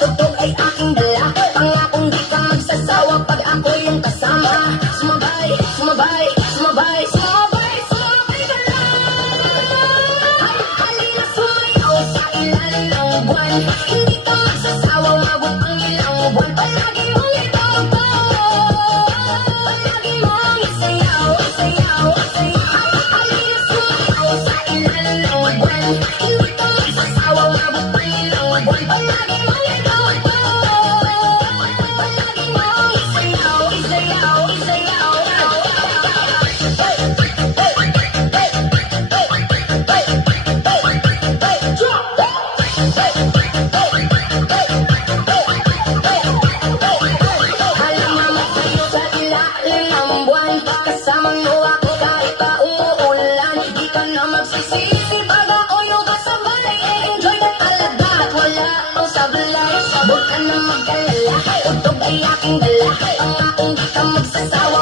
Tugtog ay aking dala, pangakong di ka magsasawa pag ako yung kasama. Sumabay, sumabay, sumabay, sumabay, sumabay ka lang. Halina sumayaw sa ilalim ng buwan. Hindi ka magsasawa, umabot ang ilang buwan. Palagi mong itugtog, palagi mong isayaw, isayaw, isayaw. Halina sumayaw sa ilalim ng buwan. Hindi ka magsasawa, umabot ang ilang buwan. Palagi mong itugtog, palagi mong isayaw, isayaw, isayaw. Halaman sa'yo sa ilalim ng buwan. Kasama mo ako kahit pa umuulan. Di ka na magsisisi pag ako yung kasabay. Enjoy ka talaga at wala akong sablay. Huwag ka na mag-alala, tugtog ay aking dala. Pangakong di ka magsasawa